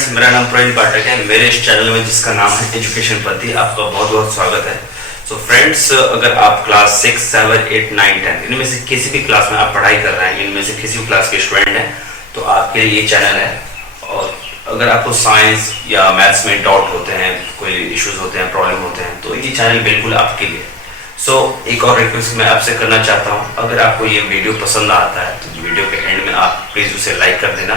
Friends, मेरा नाम प्रवीण पाठक है। मेरे इस चैनल में जिसका नाम है एजुकेशन पति, आपका बहुत बहुत स्वागत है। सो फ्रेंड्स, अगर आप क्लास 6, 7, 8, 9, 10 इनमें से किसी भी क्लास में आप पढ़ाई कर रहे हैं, इनमें से किसी भी क्लास के स्टूडेंट हैं, तो आपके लिए ये चैनल है। और अगर आपको साइंस या मैथ्स में डाउट होते हैं, कोई इश्यूज होते हैं, प्रॉब्लम होते हैं, तो ये चैनल बिल्कुल आपके लिए। सो एक और रिक्वेस्ट मैं आपसे करना चाहता हूँ, अगर आपको ये वीडियो पसंद आता है तो वीडियो के एंड में आप प्लीज़ उसे लाइक कर देना,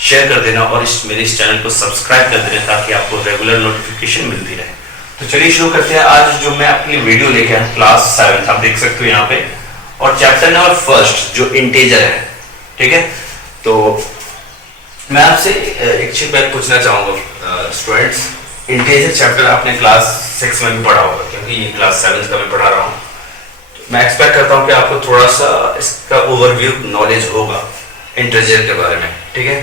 शेयर कर देना और मेरे इस चैनल को सब्सक्राइब कर देना, ताकि आपको रेगुलर नोटिफिकेशन मिलती रहे। तो चलिए शुरू करते हैं। आज जो मैं अपनी वीडियो लेके आया क्लास 7, आप देख सकते हो यहाँ पे, और चैप्टर नंबर फर्स्ट जो इंटीजर है, ठीक है। तो मैं आपसे एक चीज मैं पूछना चाहूँगा स्टूडेंट्स, इंटीजर चैप्टर आपने क्लास 6 में भी पढ़ा होगा, क्योंकि ये क्लास 7 का मैं पढ़ा रहा हूँ। तो मैं एक्सपेक्ट करता हूँ कि आपको थोड़ा सा इसका ओवरव्यू नॉलेज होगा इंटीजर के बारे में, ठीक है।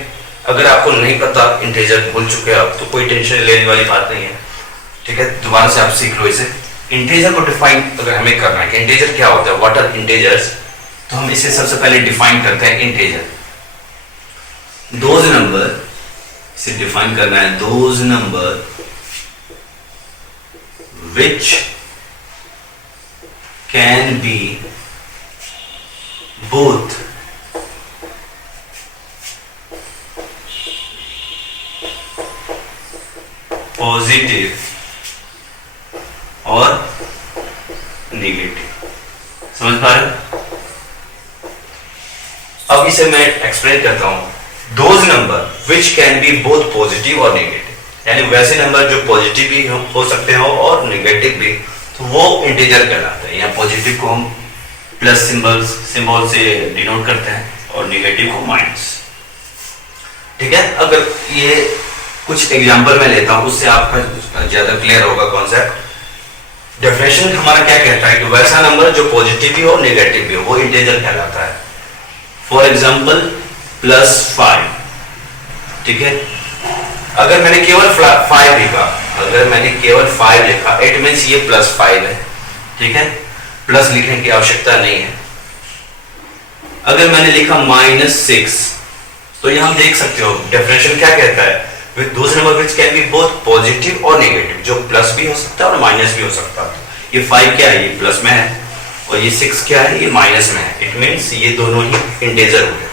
अगर आपको नहीं पता, इंटीजर भूल चुके हैं आप, तो कोई टेंशन लेने वाली बात नहीं है, ठीक है। दोबारा से आप सीख लो इसे। इंटीजर को डिफाइन अगर हमें करना है कि इंटीजर क्या होता है, व्हाट आर इंटीजर्स, तो हम इसे सबसे पहले डिफाइन करते हैं। इंटीजर दोज नंबर, इसे डिफाइन करना है, those number which can be both positive और नेगेटिव। समझ पा रहे हो? अब इसे मैं एक्सप्लेन करता हूं। Those number which can be both positive और नेगेटिव, यानी वैसे नंबर जो पॉजिटिव भी हो सकते हो और नेगेटिव भी, तो वो इंटीजर कहलाता है। यहाँ पॉजिटिव को हम प्लस सिंबल से डिनोट करते हैं और नेगेटिव को माइनस, ठीक है। अगर ये कुछ एग्जांपल मैं लेता हूं, उससे आपका ज्यादा क्लियर होगा कॉन्सेप्ट। डेफिनेशन हमारा क्या कहता है कि वैसा नंबर जो पॉजिटिव भी हो और नेगेटिव भी हो, वो इंटीजर कहलाता है। फॉर एग्जांपल +5, ठीक है। अगर मैंने केवल 5 लिखा, अगर मैंने केवल 5 लिखा, इट मींस ये +5 है, ठीक है। प्लस लिखने की आवश्यकता नहीं है। अगर मैंने लिखा -6, तो यहां देख सकते हो डेफिनेशन क्या कहता है, with those number which can be both positive और negative, जो प्लस भी हो सकता है और माइनस भी हो सकता है। ये 5 क्या है, ये प्लस में है, और ये 6 क्या है, ये माइनस में है। इट मींस ये दोनों ही इंटीजर हो गए।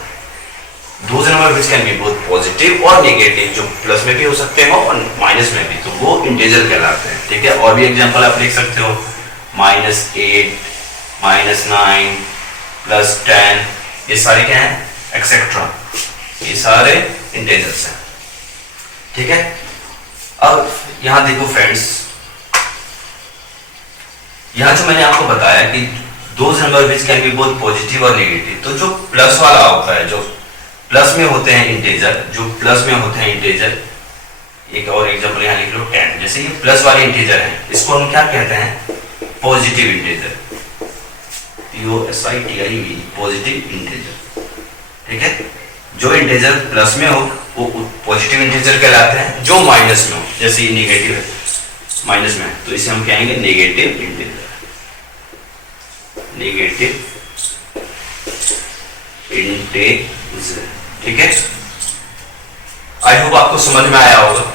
those number which can be both positive और नेगेटिव, जो प्लस में भी हो सकते हो और माइनस में भी, तो वो इंटीजर कहलाते हैं, ठीक है। और भी एग्जांपल आप देख सकते हो, -8, -9, +10, ये सारे क्या है, एक्सेट्रा, ये सारे इंटीजर्स हैं, ठीक है। अब यहां देखो फ्रेंड्स, यहां जो मैंने आपको बताया कि those number which can be both positive और नेगेटिव, तो जो प्लस वाला होता है, जो प्लस में होते हैं इंटीजर, जो प्लस में होते हैं इंटीजर, एक और एग्जांपल यहां लिख लो 10, जैसे ये प्लस वाले इंटीजर हैं, इसको हम क्या कहते हैं, positive integer, POSITIV, positive integer, ठीक है। जो इंटीजर प्लस में हो वो पॉजिटिव इंटीजर कहलाते हैं, जो माइनस में हो, जैसे ये नेगेटिव है, माइनस में है, तो इसे हम कहेंगे नेगेटिव इंटीजर, नेगेटिव इंटीजर, ठीक है। आई होप आपको समझ में आया होगा।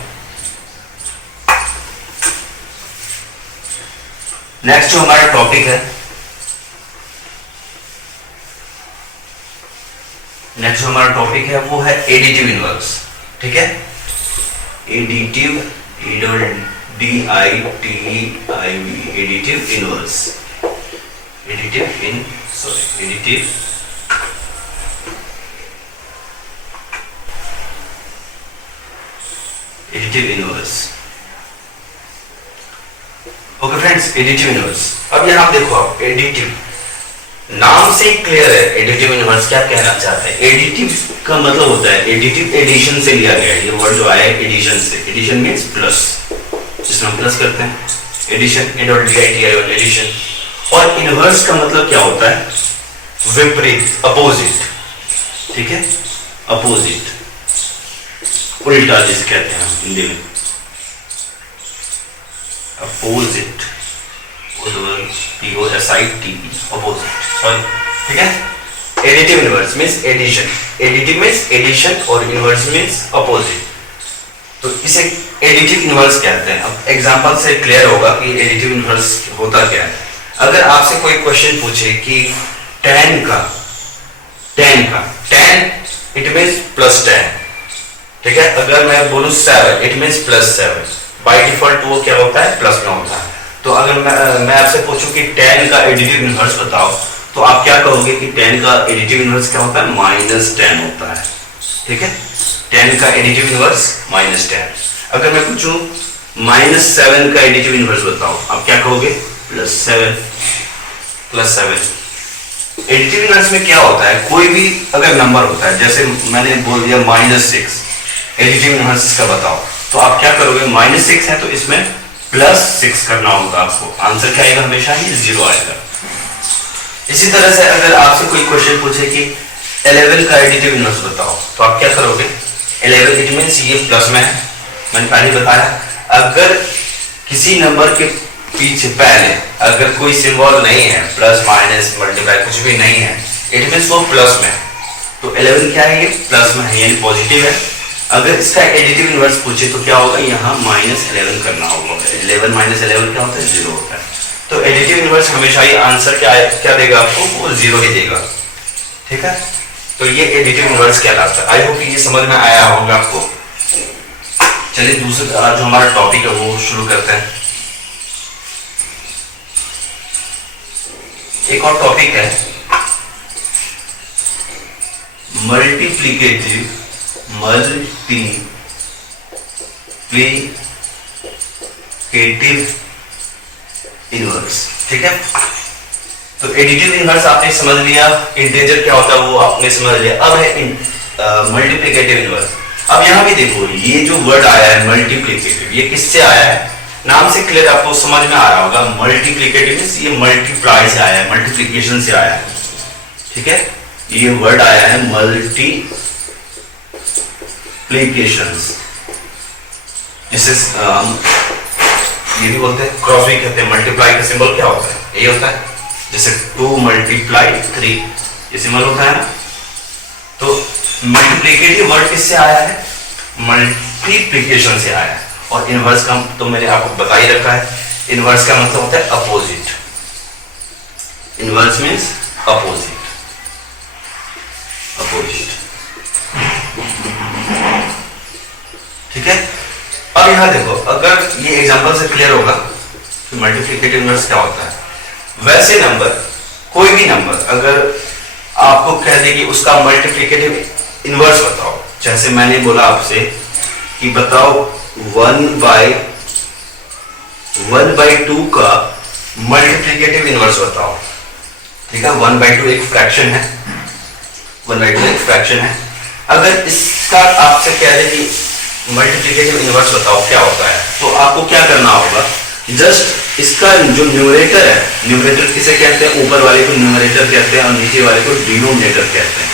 नेक्स्ट जो हमारा टॉपिक है, नेक्स्ट हमारा टॉपिक है वो है एडिटिव इनवर्स, ठीक है। Additive, DITIV, additive inverse, additive inverse. Okay friends, additive inverse. अब यहां देखो, आप एडिटिव नाम से क्लियर है, एडिटिव इनवर्स क्या कहना चाहते हैं। एडिटिव का मतलब होता है, एडिटिव एडिशन से लिया गया है, ये वर्ड जो आया है एडिशन से। एडिशन मींस प्लस, जिसमें हम प्लस करते हैं, एडिशन, एडिशन। और इनवर्स का मतलब क्या होता है, विपरीत, अपोजिट, ठीक है, अपोजिट, उल्टा जिसे कहते हैं हिंदी में, अपोजिट, POSITE, अपोजिट, सॉरी, ठीक है। Additive inverse means addition, additive means addition और इनवर्स मींस अपोजिट। तो इसे एडिटिव इनवर्स कहते हैं। अब एग्जांपल से क्लियर होगा कि एडिटिव इनवर्स होता क्या है। अगर आपसे कोई क्वेश्चन पूछे कि tan का tan इट मीन्स प्लस 10, ठीक है। अगर मैं बोलूं 7 it means plus 7, by default वो क्या होता है, प्लस में होता है। तो अगर मैं आपसे पूछूं कि tan का एडिटिव इनवर्स बताओ, तो आप क्या कहोगे कि tan का एडिटिव इनवर्स क्या होता है, -10 होता है, ठीक है। tan का एडिटिव इनवर्स -10। अगर मैं पूछूं -7 का एडिटिव इनवर्स बताओ, आप क्या कहोगे, +7। एडिटिव इनवर्स में क्या होता है, कोई भी अगर नंबर होता है, जैसे मैंने बोल दिया -6, एडिटिव इनवर्स का बताओ, तो आप क्या करोगे, -6 है तो इसमें +6 करना होगा आपको। आंसर क्या आएगा, हमेशा ही 0 आएगा। इसी तरह से अगर आपसे कोई क्वेश्चन पूछे कि 11 का एडिटिव इनवर्स बताओ, तो आप क्या करोगे, 11 इट मीन्स ये प्लस में है, मैंने पहले बताया। अगर किसी नंबर के पीछे पहले अगर कोई सिंबल नहीं है, प्लस माइनस मल्टीप्लाई कुछ भी नहीं है, इट मीन्स वो प्लस में है, तो 11 क्या है, ये प्लस में है, यानी पॉजिटिव है। अगर इसका एडिटिव इनवर्स पूछे तो क्या होगा, यहाँ -11 करना होगा। 11 - 11 क्या होता है, 0 होता है। तो एडिटिव इनवर्स हमेशा ही आंसर क्या देगा आपको, वो 0 ही देगा, ठीक है। तो ये एडिटिव इनवर्स कहलाता है। आई होप ये समझ में आया होगा आपको। चलिए दूसरा जो हमारा टॉपिक है वो शुरू करते हैं। एक और टॉपिक है मल्टीप्लिकेटिव इनवर्स, ठीक है। तो एडिटिव इनवर्स आपने समझ लिया, इंटीजर क्या होता है वो आपने समझ लिया। अब है मल्टीप्लिकेटिव इनवर्स। अब यहां भी देखो, ये जो वर्ड आया है मल्टीप्लिकेटिव, ये किससे आया है, नाम से क्लियर आपको समझ में आ रहा होगा। मल्टीप्लिकेटिव मींस ये मल्टीप्लाई से आया है, मल्टीप्लिकेशन से आया है, ठीक है। ये वर्ड आया है मल्टीप्लिकेशंस, जिसे ये भी बोलते हैं क्रॉस भी कहते हैं। मल्टीप्लाई का सिंबल क्या होता है, ये होता है, जैसे 2 × 3 ये सिंबल होता है ना। तो मल्टीप्लिकेटिव वर्ड किससे आया है, मल्टीप्लिकेशन से आया है। और इनवर्स का तो मैंने आपको बता ही रखा है, इनवर्स का मतलब होता है अपोजिट। इनवर्स मींस अपोजिट, ठीक है। अब यहां देखो, अगर ये एग्जांपल से क्लियर होगा कि मल्टीप्लिकेटिव इनवर्स क्या होता है। वैसे नंबर, कोई भी नंबर अगर आपको कह दे कि उसका मल्टीप्लिकेटिव इनवर्स बताओ, जैसे मैंने बोला आपसे कि बताओ 1/2 का मल्टीप्लिकेटिव इनवर्स बताओ, ठीक है। 1/2 एक फ्रैक्शन है, 1/2 एक फ्रैक्शन है। अगर इसका आपसे कह दे कि मल्टीप्लिकेटिव इनवर्स बताओ क्या होता है, तो आपको क्या करना होगा, जस्ट इसका जो न्यूमरेटर है, न्यूमरेटर किसे कहते हैं, ऊपर वाले को न्यूमरेटर कहते हैं और नीचे वाले को डिनोमिनेटर कहते हैं।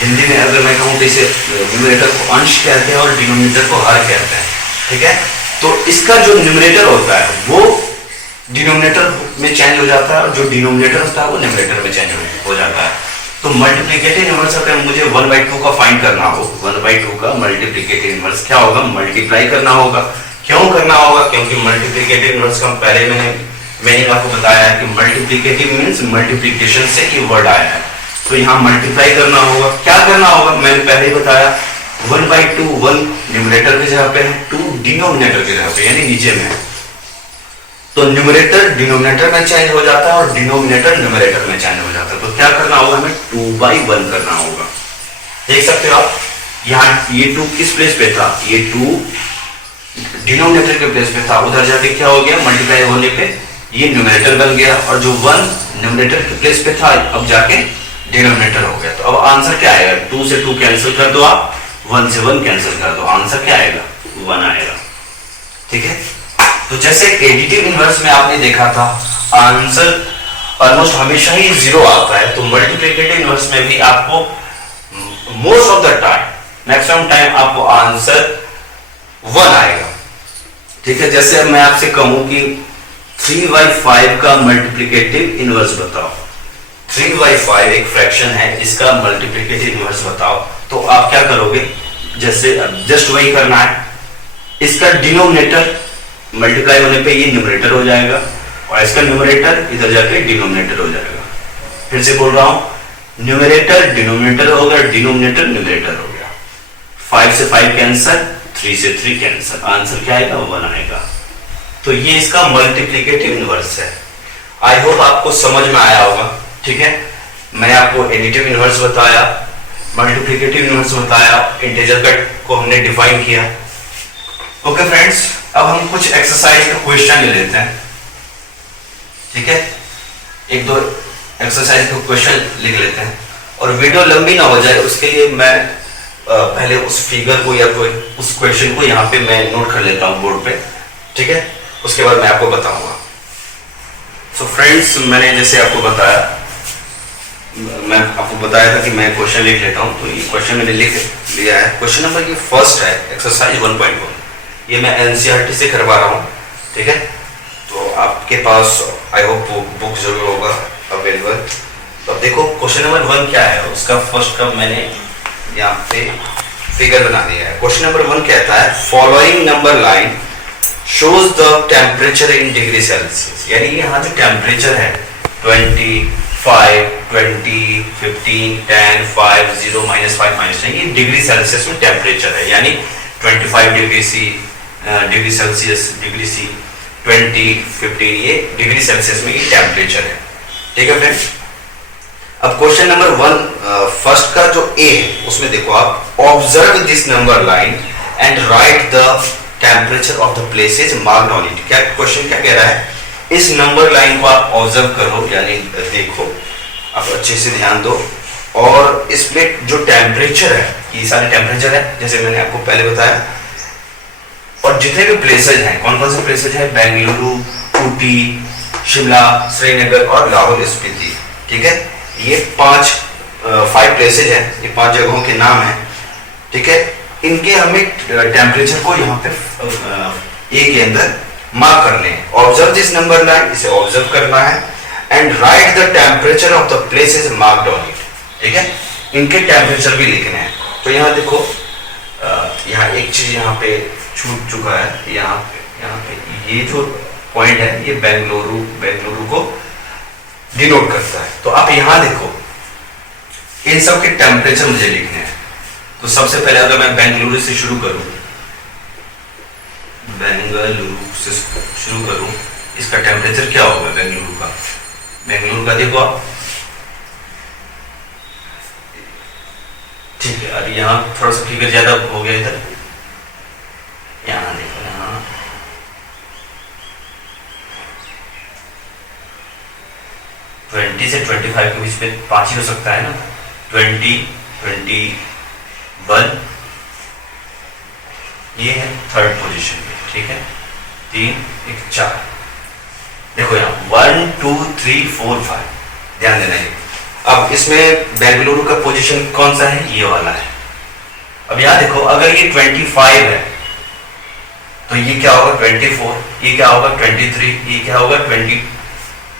हिंदी में अगर मैं कहूँ तो इसे न्यूमरेटर को अंश कहते हैं और डिनोमिनेटर को हर कहते हैं, ठीक है। तो इसका जो न्यूमरेटर होता है वो डिनोमिनेटर में चेंज हो जाता है और जो डिनोमिनेटर होता है वो न्यूमरेटर में चेंज हो जाता है। तो मल्टीप्लिकेटिव इनवर्स अगर मुझे 1/2 का फाइंड करना हो, 1/2 का मल्टीप्लिकेटिव इनवर्स क्या होगा, मल्टीप्लाई करना होगा। क्यों करना होगा, क्योंकि मल्टीप्लिकेटिव इनवर्स का पहले मैंने आपको बताया है कि मल्टीप्लिकेटिव मींस मल्टीप्लिकेशन से की वर्ड आया है, तो यहाँ मल्टीप्लाई करना होगा। क्या करना होगा, मैंने पहले ही बताया 1/2, 1 न्यूमरेटर की जगह पे है, 2 डिनोमिनेटर की जगह पे यानी नीचे में है। तो न्यूमरेटर डिनोमिनेटर में चेंज हो जाता है और डिनोमिनेटर न्यूमरेटर में चेंज हो जाता है। तो क्या करना होगा, हमें 2/1 करना होगा। देख सकते हो आप, यहाँ ये 2 किस प्लेस पे था, ये 2 डिनोमिनेटर के प्लेस पे था, उधर जाके क्या हो गया, मल्टीप्लाई होने पे ये न्यूमरेटर बन गया और जो 1 न्यूमरेटर के प्लेस पे था अब जाके डिनोमिनेटर हो गया। तो अब आंसर क्या आएगा, 2 से 2 कैंसिल कर दो आप, 1 से 1 कैंसिल कर दो, आंसर क्या आएगा, 1 आएगा, ठीक है। तो जैसे एडिटिव इनवर्स में आपने देखा था आंसर ऑलमोस्ट हमेशा ही 0 आता है, तो मल्टीप्लिकेटिव इनवर्स में भी आपको most of the time, maximum time आपको आंसर 1 आएगा, ठीक है। जैसे अब मैं आपसे कहूं कि 3/5 का मल्टीप्लिकेटिव इनवर्स बताओ, 3/5 एक फ्रैक्शन है, इसका मल्टीप्लिकेटिव इनवर्स बताओ, तो आप क्या करोगे, जैसे जस्ट वही करना है, इसका डिनोमिनेटर मल्टीप्लाई होने पे ये न्यूमरेटर हो जाएगा और इसका न्यूमरेटर इधर जाके डिनोमिनेटर हो जाएगा। फिर से बोल रहा हूं, न्यूमरेटर डिनोमिनेटर हो गया, डिनोमिनेटर न्यूमरेटर हो गया। 5 से 5 कैंसर, 3 से 3 कैंसर, आंसर क्या आएगा? 1 आएगा। तो ये इसका मल्टीप्लिकेटिव इनवर्स है। आई होप आपको समझ में आया होगा। ठीक है, मैं आपको एडिटिव इनवर्स बताया, मल्टीप्लिकेटिव इनवर्स बताया, इंटीजर कट को हमने डिफाइन किया। ओके फ्रेंड्स, अब हम कुछ एक्सरसाइज का क्वेश्चन ले लेते हैं। ठीक है, एक दो एक्सरसाइज का क्वेश्चन लिख लेते हैं और वीडियो लंबी ना हो जाए उसके लिए मैं पहले उस फिगर को या कोई उस क्वेश्चन को यहाँ पे मैं नोट कर लेता हूँ बोर्ड पे। ठीक है, उसके बाद मैं आपको बताऊंगा। सो फ्रेंड्स, मैंने जैसे आपको बताया, मैं आपको बताया था कि मैं क्वेश्चन लिख लेता हूँ, तो ये क्वेश्चन मैंने लिख लिया है। क्वेश्चन नंबर ये फर्स्ट है, एक्सरसाइज 1.1। ये मैं एनसीईआरटी से करवा रहा हूँ। ठीक है, तो आपके पास आई होप बुक जरूर होगा अवेलेबल। तो अब देखो क्वेश्चन नंबर 1 क्या है, उसका फर्स्ट का मैंने यहाँ पे फिगर बना दिया है। क्वेश्चन नंबर 1 कहता है, following number line shows the temperature in degree Celsius. यानी यहाँ जो टेम्परेचर है 20, 5, 20, 15, 10, 5, 0, -5, -10, ये डिग्री सेल्सियस में टेम्परेचर है। यानी 25 degree C, degree Celsius, degree C, 20, 15, ये डिग्री सेल्सियस में ये टेम्परेचर है। ठीक है फ्रेंड्स, अब क्वेश्चन नंबर 1 फर्स्ट का जो ए है उसमें देखो आप, observe this number line and right the temperature of the places marked on it. क्या क्वेश्चन क्या कह रहा है, इस नंबर लाइन को आप ऑब्जर्व करो, यानी देखो, आप अच्छे से ध्यान दो, और इसमें जो टेम्परेचर है, ये सारे टेम्परेचर है जैसे मैंने आपको पहले बताया, और जितने भी प्लेसेज हैं, कौन कौन से प्लेसेज हैं, बेंगलुरु, ऊटी, शिमला, श्रीनगर और लाहौल स्पीति। ठीक है, ये 5 प्लेसेज हैं, ये 5 जगहों के नाम हैं। ठीक है, इनके हमें टेम्परेचर को यहाँ पे ए के अंदर मार्क करने हैं। ऑब्जर्व दिस नंबर लाइन, इसे ऑब्जर्व करना है, and right the temperature of the places marked on it. ठीक है, इनके टेम्परेचर भी लिखने हैं। तो यहाँ देखो, यहाँ एक चीज यहाँ पे छूट चुका है, यहाँ पे ये जो पॉइंट है ये बेंगलुरु को डिनोट करता है। तो आप यहाँ देखो, इन सब के टेम्परेचर मुझे लिखने हैं। तो सबसे पहले अगर मैं बेंगलुरु से शुरू करूं, इसका टेम्परेचर क्या होगा बेंगलुरु का देखो आप। ठीक है, अरे यहाँ थोड़ा सा फिगर ज्यादा हो गया, इधर यहाँ देखो, यहाँ 20 से 25 के बीच में 5 ही हो सकता है ना। 20, 21, ये है थर्ड पोजीशन पे। ठीक है, 3, 1, 4, देखो यहाँ 1, 2, 3, 4, 5, ध्यान देना ये। अब इसमें बेंगलुरु का पोजीशन कौन सा है, ये वाला है। अब यहाँ देखो, अगर ये 25 है तो ये क्या होगा 24, ये क्या होगा 23, ये क्या होगा 20,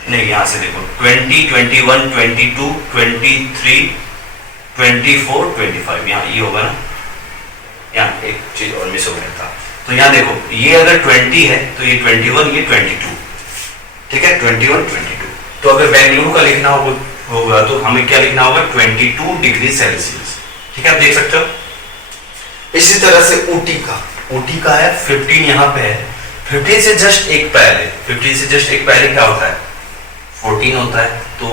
नहीं यहाँ से देखो 20, 21, 22, 23, 24, 25, यहाँ ये होगा ना। यहाँ एक चीज और मिस हो गया था, तो यहाँ देखो, ये अगर 20 है तो ये 21, ये 22। ठीक है, 21, 22। तो अगर बेंगलुरु का लिखना होगा तो हमें क्या लिखना होगा, 22 डिग्री सेल्सियस। ठीक है, आप देख सकते हो। इसी तरह से ऊटी का है 15, यहाँ पे है 15 से जस्ट एक पहले क्या होता है, 14 होता है। तो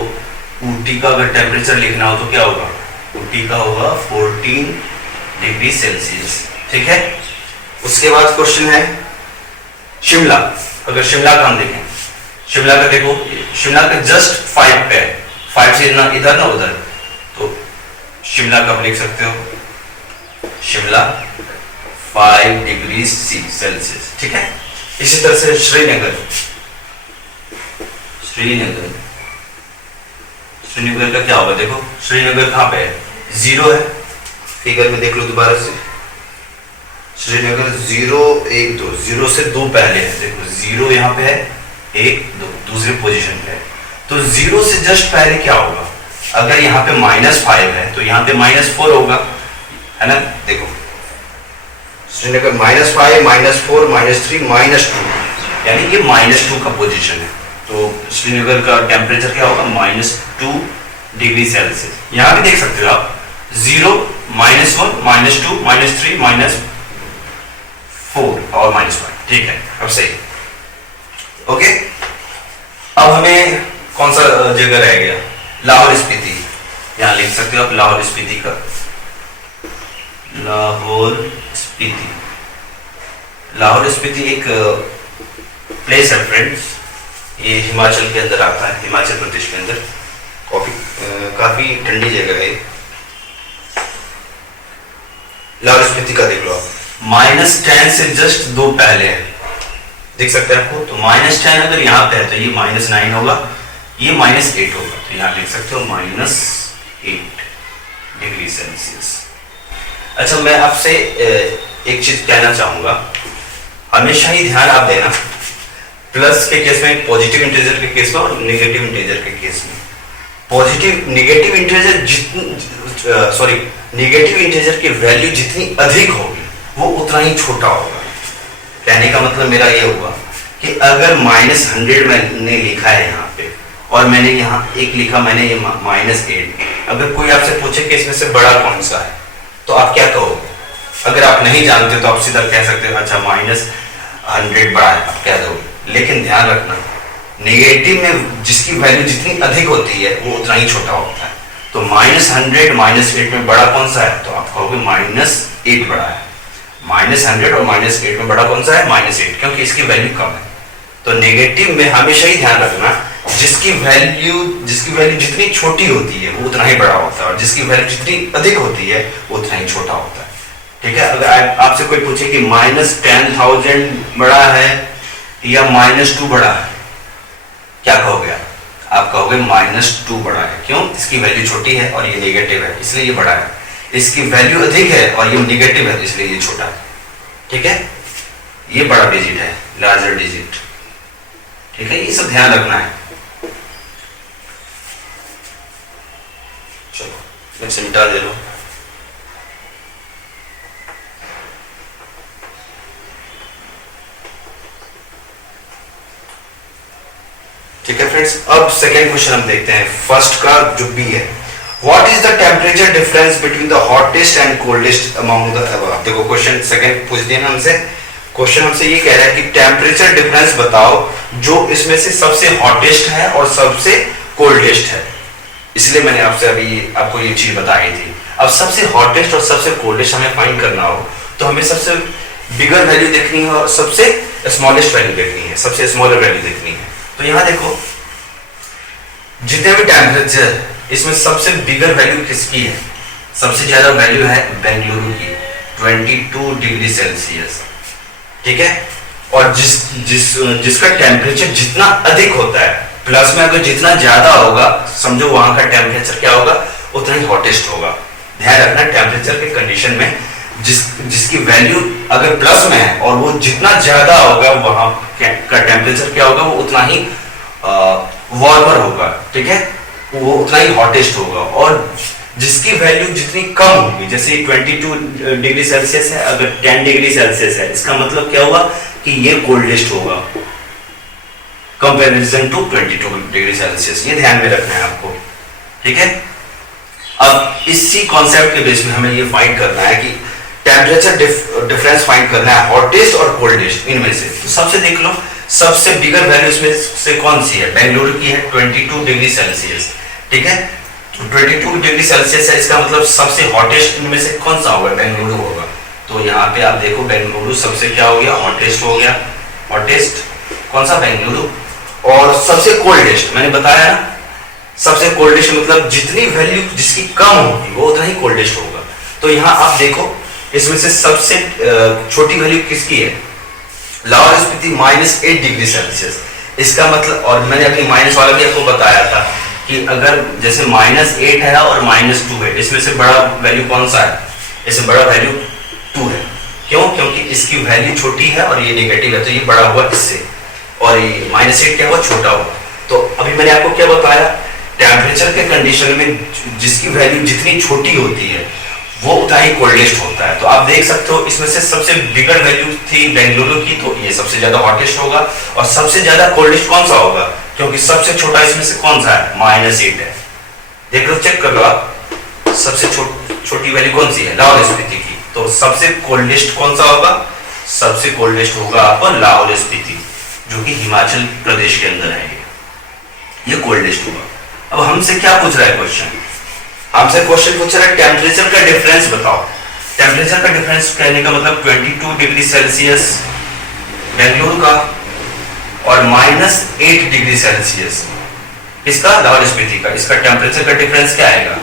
ऊटी का अगर टेम्परेचर लिखना हो तो क्या होगा, ऊटी का होगा 14 डिग्री सेल्सियस। ठीक है, उसके बाद क्वेश्चन है शिमला। अगर शिमला का हम देखें, शिमला का देखो, शिमला का जस्ट 5 पे है, 5 से ना इधर ना उधर, तो शिमला का आप लिख सकते हो, शिमला 5 डिग्री सेल्सियस। ठीक है, इसी तरह से श्रीनगर का क्या होगा, देखो श्रीनगर कहाँ पे है, 0 है, फिगर में देख लो दोबारा से, श्रीनगर 0, 1, 2, 0 से 2 पहले है, देखो 0 यहाँ पे है, 1, 2 दूसरे पोजीशन पे है। तो 0 से जस्ट पहले क्या होगा, अगर यहाँ पे -5 है तो यहाँ पे -4 होगा, है ना। देखो श्रीनगर -5, -4, -3, -2, यानी ये -2 का पोजीशन है। तो श्रीनगर का टेम्परेचर क्या होगा? -2 डिग्री सेल्सियस। यहाँ भी देख सकते हो आप 0, -1, -2, -3, -4 और -5। ठीक है, अब सही। ओके, अब हमें कौन सा जगह रह गया? लाहौर स्पीति। यहाँ लिख सकते हो आप लाहौर स्पीति का, लाहौर स्पीति। लाहौर स्पीति एक प्लेस है फ्रेंड्स, ये हिमाचल के अंदर आता है, हिमाचल प्रदेश के अंदर। काफी ठंडी जगह है। लाहौर स्पीति का देख लो आप, -10 से जस्ट 2 पहले है, देख सकते हैं आपको। तो -10 अगर यहाँ पे है तो ये -9 होगा, ये -8 होगा। तो यहाँ लिख सकते हो -8 डिग्री सेल्सियस। अच्छा, मैं आपसे एक चीज कहना चाहूंगा, हमेशा ही ध्यान आप देना प्लस के केस में, पॉजिटिव इंटीजर के केस में और नेगेटिव इंटीजर के केस में। नेगेटिव इंटीजर की वैल्यू जितनी अधिक होगी वो उतना ही छोटा होगा। कहने का मतलब मेरा ये हुआ कि अगर -100 मैंने लिखा है यहाँ पे और मैंने यहाँ एक लिखा, मैंने ये -8, अगर कोई आपसे पूछे कि इसमें से बड़ा कौन सा है तो आप क्या कहोगे? अगर आप नहीं जानते तो आप सीधा कह सकते हो अच्छा -100 बड़ा है, आप कह दोगे। लेकिन ध्यान रखना, नेगेटिव में जिसकी वैल्यू जितनी अधिक होती है वो उतना ही छोटा होता है। तो -100 -8 में बड़ा कौन सा है? तो आप कहोगे -8 बड़ा है। -100 और -8 में बड़ा कौन सा है? -8, क्योंकि इसकी वैल्यू कम है। तो नेगेटिव में हमेशा ही ध्यान रखना, जिसकी वैल्यू जितनी छोटी होती है वो उतना ही बड़ा होता है, और जिसकी वैल्यू जितनी अधिक होती है वो उतना ही छोटा होता है। ठीक है, अगर आपसे कोई पूछे कि -10,000 बड़ा है या -2 बड़ा है, क्या कहोगे आप कहोगे -2 बड़ा है। क्यों? इसकी वैल्यू छोटी है और ये नेगेटिव है, इसलिए ये बड़ा है। इसकी वैल्यू अधिक है और ये नेगेटिव है, इसलिए ये छोटा है। ठीक है, ये बड़ा डिजिट है, लार्जर डिजिट। ठीक है, ये सब ध्यान रखना है। चलो मैं इसे मिटा दे रहा हूं। ठीक है फ्रेंड्स, अब सेकेंड क्वेश्चन हम देखते हैं। फर्स्ट का जो बी है, what is the temperature difference between the hottest and coldest among the above. देखो क्वेश्चन सेकेंड पूछ दिया ना हमसे। क्वेश्चन हमसे ये कह रहा है कि टेम्परेचर डिफरेंस बताओ जो इसमें से सबसे हॉटेस्ट है और सबसे कोल्डेस्ट है। इसलिए मैंने आपसे अभी आपको ये चीज बताई थी। अब सबसे हॉटेस्ट और सबसे कोल्डेस्ट हमें फाइंड करना हो तो हमें सबसे बिगर वैल्यू देखनी है और सबसे स्मॉलेस्ट वैल्यू देखनी है, सबसे स्मॉलर वैल्यू देखनी है। तो यहां देखो, जितने भी टेम्परेचर इसमें सबसे बिगर वैल्यू किसकी है? सबसे ज्यादा वैल्यू है बेंगलुरु की, 22 डिग्री सेल्सियस। ठीक है, और जिसका टेम्परेचर जितना अधिक होता है, प्लस में अगर जितना ज्यादा होगा, समझो वहां का टेम्परेचर क्या होगा? उतना ही हॉटेस्ट होगा। ध्यान रखना, टेम्परेचर के कंडीशन में जिसकी वैल्यू अगर प्लस में है और वो जितना ज्यादा होगा, वहां का टेम्परेचर क्या होगा? वो उतना ही वार्मर होगा। ठीक है, वो उतना ही हॉटेस्ट होगा। और जिसकी वैल्यू जितनी कम होगी, जैसे 22 डिग्री सेल्सियस है, अगर 10 डिग्री सेल्सियस है, इसका मतलब क्या होगा कि ये कोल्डेस्ट होगा कंपैरिजन टू 22 डिग्री सेल्सियस। ये ध्यान में रखना है आपको। ठीक है, अब इसी कॉन्सेप्ट के बेस में हमें ये फाइंड करना है कि टेम्परेचर डिफरेंस फाइंड करना है हॉटेस्ट और कोल्डेस्ट इनमें से। तो सबसे देख लो, सबसे बिगर वैल्यू इसमें से कौन सी है? बेंगलुरु की है 22 डिग्री सेल्सियस। ठीक है, 22 डिग्री सेल्सियस है, इसका मतलब सबसे हॉटेस्ट इनमें से कौन सा होगा? बेंगलुरु होगा। तो यहाँ पे आप देखो, बेंगलुरु सबसे क्या हो गया? हॉटेस्ट हो गया। हॉटेस्ट कौन सा? बेंगलुरु। और सबसे कोल्डेस्ट मैंने बताया ना, सबसे कोल्डेस्ट मतलब जितनी वैल्यू जिसकी कम होगी वो उतना ही कोल्डेस्ट होगा। तो यहाँ आप देखो, इसमें से सबसे छोटी वैल्यू किसकी है? Lahore Spiti -8 degree Celsius. इसका मतलब, और मैंने अपनी माइनस वाला भी आपको बताया था कि अगर जैसे -8 है और -2 है, इसमें से बड़ा वैल्यू कौन सा है? इससे बड़ा वैल्यू 2 है। क्यों? क्योंकि इसकी वैल्यू छोटी है और ये नेगेटिव है, तो ये बड़ा हुआ इससे, और ये -8 क्या हुआ? छोटा हुआ। तो अभी मैंने आपको क्या बताया? टेम्परेचर के कंडीशन में जिसकी वैल्यू जितनी छोटी होती है वो उतना ही कोल्डेस्ट होता है। तो आप देख सकते हो इसमें से सबसे बिगर वैल्यू थी बेंगलुरु की, तो ये सबसे ज्यादा हॉटेस्ट होगा। और सबसे ज्यादा कोल्डेस्ट कौन सा होगा, क्योंकि सबसे छोटा इसमें से कौन सा है, -8 है। देख लो, चेक कर लो आप, सबसे छोटी वैल्यू कौन सी है, लाहौल स्पीति की। तो सबसे कोल्डेस्ट कौन सा होगा, सबसे कोल्डेस्ट होगा आपको लाहौल स्पीति, जो कि हिमाचल प्रदेश के अंदर है। ये कोल्डेस्ट होगा। अब हमसे क्या पूछ रहा है क्वेश्चन, हमसे क्वेश्चन पूछ रहा है टेम्परेचर का डिफरेंस बताओ। टेम्परेचर का डिफरेंस कहने का मतलब 22 डिग्री सेल्सियस बेंगलुरु का और -8 डिग्री सेल्सियस इसका लाहौल स्पीति का। इसका टेम्परेचर का डिफरेंस क्या आएगा,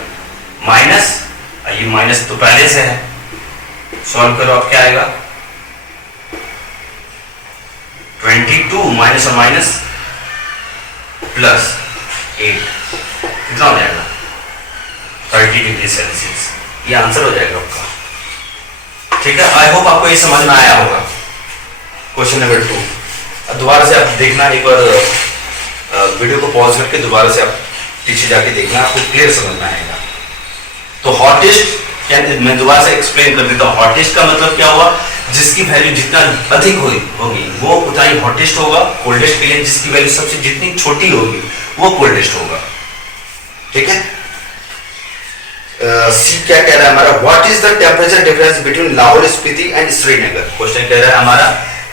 माइनस, ये माइनस तो पहले से है, सॉल्व करो आप, क्या आएगा 22 माइनस और माइनस +8 कितना हो जाएगा 30 डिग्री सेल्सियस। ये आंसर हो जाएगा आपका। ठीक है, आई होप आपको ये समझ में आया होगा। क्वेश्चन नंबर 2 दोबारा से आप देखना, एक बार वीडियो को पॉज करके दोबारा से आप पीछे जाके देखना, आपको क्लियर समझ में आएगा। तो हॉटेस्ट, मैं दोबारा से एक्सप्लेन कर देता हूँ। हॉटेस्ट का मतलब क्या हुआ, जिसकी वैल्यू जितना अधिक होगी वो उतना ही हॉटेस्ट होगा। कोल्डेस्ट के लिए जिसकी वैल्यू सबसे जितनी छोटी होगी वो कोल्डेस्ट होगा। ठीक है, सी क्या कह रहा है हमारा, what is the temperature difference between Lahaul Spiti and Srinagar. Question कह रहा है हमारा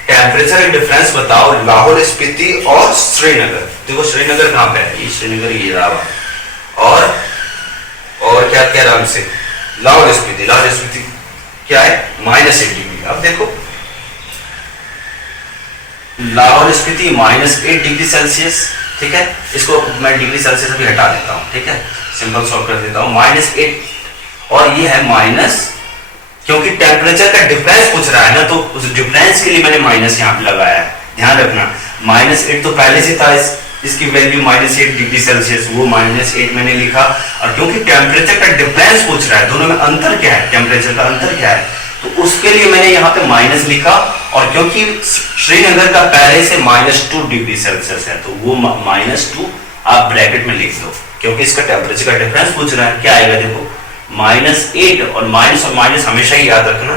टेम्परेचर डिफरेंस बताओ लाहौल स्पीति और श्रीनगर। देखो श्रीनगर कहां पे है, ये श्रीनगर ये रहा। और क्या कह रहा है हमसे, लाहौल स्पीति। लाहौल स्पीति क्या है, -8 डिग्री। अब देखो लाहौल स्पीति -8 डिग्री सेल्सियस। ठीक है, इसको मैं डिग्री सेल्सियस भी हटा देता हूं। ठीक है, सिंपल सॉल्व कर देता हूं, -8 और ये है माइनस, क्योंकि टेम्परेचर का डिफरेंस पूछ रहा है ना, तो उस डिफरेंस के लिए मैंने माइनस यहाँ पे लगाया है। ध्यान रखना, -8 तो पहले से था, इसकी वैल्यू -8 डिग्री सेल्सियस, वो -8 मैंने लिखा। और क्योंकि टेम्परेचर का डिफरेंस पूछ रहा है, दोनों में अंतर क्या है, टेम्परेचर का अंतर क्या है, तो उसके लिए मैंने यहाँ पे माइनस लिखा। और क्योंकि श्रीनगर का पहले से -2 डिग्री सेल्सियस है, तो वो -2 आप ब्रैकेट में लिख दो, क्योंकि इसका टेम्परेचर का डिफरेंस पूछ रहा है। क्या आएगा देखो, -8 और माइनस हमेशा ही याद रखना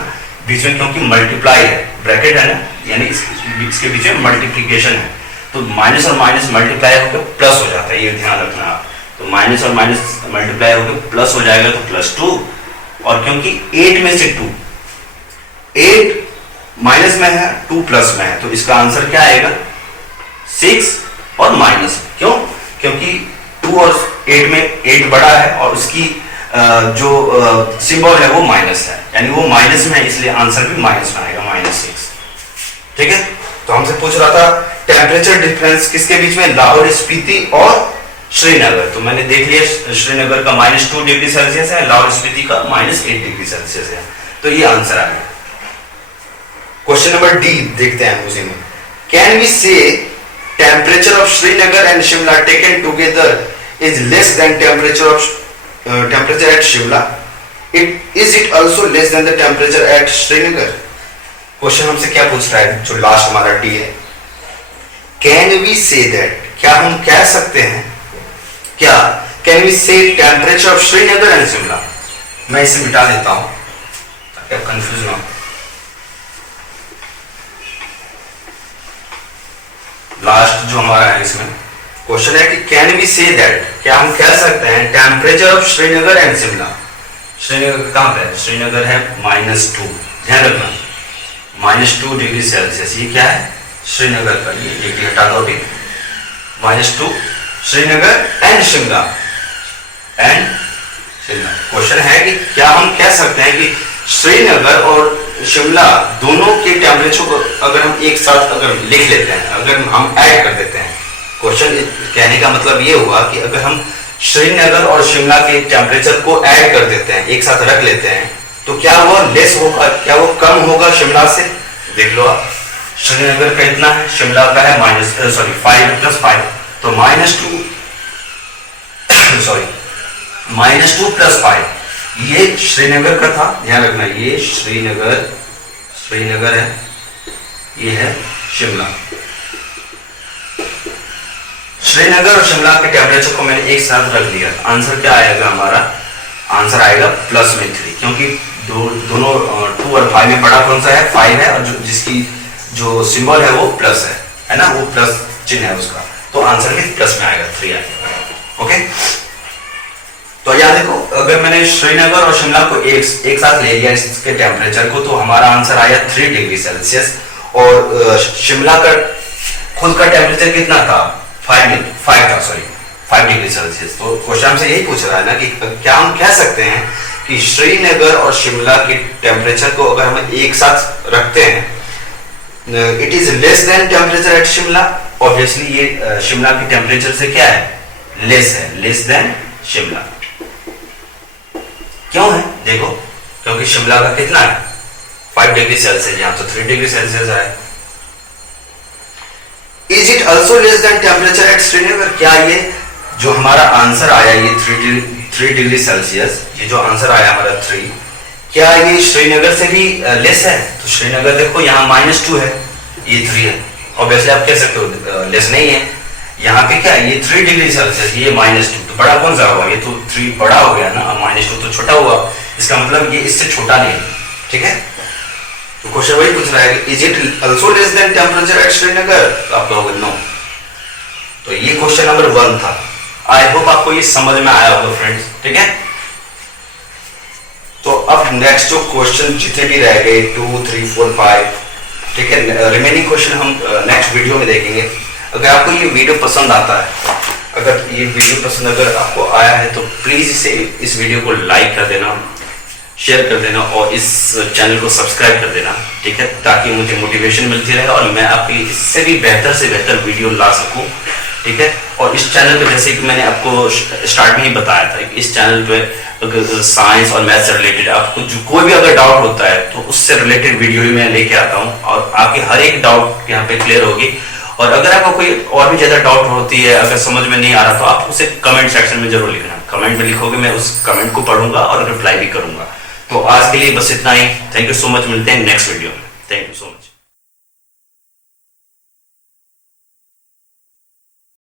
बीच में, क्योंकि मल्टीप्लाई है, ब्रैकेट है ना, यानी इसके बीच में मल्टीप्लीकेशन है, तो माइनस और माइनस मल्टीप्लाई होकर प्लस हो जाता है, ये ध्यान रखना आप। तो माइनस और माइनस मल्टीप्लाई होकर प्लस हो जाएगा, तो +2। और क्योंकि 8 में से 2, 8 माइनस में है, 2 प्लस में है, तो इसका आंसर क्या आएगा 6 और माइनस। क्यों, क्योंकि 2 और 8 में 8 बड़ा है और उसकी जो सिंबल है वो माइनस है, यानी वो माइनस में है, इसलिए आंसर भी माइनस में आएगा, -6। ठीक है, तो हमसे पूछ रहा था टेम्परेचर डिफरेंस किसके बीच में, लाहौल स्पीति और श्रीनगर। तो मैंने देख लिया श्रीनगर का -2 डिग्री सेल्सियस है, लाहौल स्पीति का -8 डिग्री सेल्सियस है। तो ये आंसर आ गया। क्वेश्चन नंबर डी देखते हैं उसी में, कैन वी से temperature of Srinagar and Shimla taken together is less than temperature at Shimla, it also less than the temperature at Srinagar. Question हमसे क्या पूछ रहा है, जो लास्ट हमारा डी है, कैन वी से दैट, क्या हम कह सकते हैं, क्या कैन वी से temperature of Srinagar and Shimla. मैं इसे मिटा देता हूं ताकि आप कंफ्यूज ना हो। लास्ट जो हमारा है इसमें क्वेश्चन है कि कैन वी से दैट, क्या हम कह सकते हैं temperature of Srinagar and Shimla. Srinagar कहां पे है, श्रीनगर है -2, ध्यान रखना -2 डिग्री सेल्सियस। ये क्या है, श्रीनगर का, ये डिग्री हटा दो अभी, -2 श्रीनगर एंड शिमला। क्वेश्चन है कि क्या हम कह सकते हैं कि श्रीनगर और शिमला दोनों के टेम्परेचर को अगर हम एक साथ अगर लिख लेते हैं, अगर हम ऐड कर देते हैं, क्वेश्चन कहने का मतलब ये हुआ कि अगर हम श्रीनगर और शिमला के टेम्परेचर को ऐड कर देते हैं, एक साथ रख लेते हैं, तो क्या वो लेस होगा, क्या वो कम होगा शिमला से। देख लो आप, श्रीनगर का इतना है, शिमला का है 5 + 5, तो -2 + 5, ये श्रीनगर का था, ध्यान रखना, ये श्रीनगर है, ये है शिमला। श्रीनगर और शिमला के टेम्परेचर को मैंने एक साथ रख दिया, आंसर क्या आएगा हमारा आंसर आएगा प्लस में 3, क्योंकि दोनों 2 और 5 में बड़ा कौन सा है, 5 है, और जिसकी जो सिंबल है वो प्लस है ना, वो प्लस चिन्ह है उसका, तो आंसर भी प्लस में आएगा, 3 आएगा। ओके, तो यहाँ देखो, अगर मैंने श्रीनगर और शिमला को एक साथ ले लिया इसके टेम्परेचर को, तो हमारा आंसर आया 3 डिग्री सेल्सियस, और शिमला का खुद का टेम्परेचर कितना था, 5 डिग्री सेल्सियस। तो क्वेश्चन हमसे यही पूछ रहा है ना कि क्या हम कह सकते हैं कि श्रीनगर और शिमला के टेम्परेचर को अगर हम एक साथ रखते हैं, it is less than temperature at Shimla. Obviously ये शिमला के टेम्परेचर से क्या है, लेस देन शिमला। क्यों है, देखो, क्योंकि शिमला का कितना है 5 डिग्री सेल्सियस, यहां तो 3 डिग्री सेल्सियस है। Is it also less than temperature at Srinagar, क्या ये जो हमारा आंसर आया ये 3 डिग्री सेल्सियस, ये जो आंसर आया हमारा 3, क्या ये श्रीनगर से भी लेस है? तो श्रीनगर देखो यहाँ -2 है, ये 3 है, ऑब्वियसली आप कह सकते हो लेस नहीं है। यहाँ पे क्या है, ये 3 डिग्री सेल्सियस, ये -2, तो बड़ा कौन सा हुआ, ये तो 3 बड़ा हो गया ना, -2 तो छोटा हुआ, इसका मतलब ये इससे छोटा नहीं है, ठीक है। तो क्वेश्चन वही पूछ रहा है कि is it also less than temperature at Srinagar, तो आप कहोगे नो। तो ये क्वेश्चन नंबर 1 था। आई होप आपको ये समझ में आया होगा फ्रेंड्स, ठीक है। तो अब नेक्स्ट जो क्वेश्चन जितने भी रह गए 2, 3, 4, 5, ठीक है, रिमेनिंग क्वेश्चन हम नेक्स्ट वीडियो में देखेंगे। अगर आपको ये वीडियो पसंद आता है, अगर ये वीडियो पसंद अगर आपको आया है, तो प्लीज इस वीडियो को लाइक कर देना, शेयर कर देना, और इस चैनल को सब्सक्राइब कर देना, ठीक है, ताकि मुझे मोटिवेशन मिलती रहे और मैं आपके लिए इससे भी बेहतर से बेहतर वीडियो ला सकूं, ठीक है। और इस चैनल पे, जैसे कि मैंने आपको स्टार्ट में ही बताया था, इस चैनल पे अगर साइंस और मैथ से रिलेटेड आपको जो कोई भी अगर डाउट होता है, तो उससे रिलेटेड वीडियो ही मैं लेके आता हूँ, और आपकी हर एक डाउट यहाँ पे क्लियर होगी। और अगर आपको कोई और भी ज्यादा डाउट होती है, अगर समझ में नहीं आ रहा, तो आप उसे कमेंट सेक्शन में जरूर लिखना, कमेंट में लिखोगे, मैं उस कमेंट को पढ़ूंगा और रिप्लाई भी करूंगा। तो आज के लिए बस इतना ही। थैंक यू सो मच, मिलते हैं नेक्स्ट वीडियो में। Thank you so much.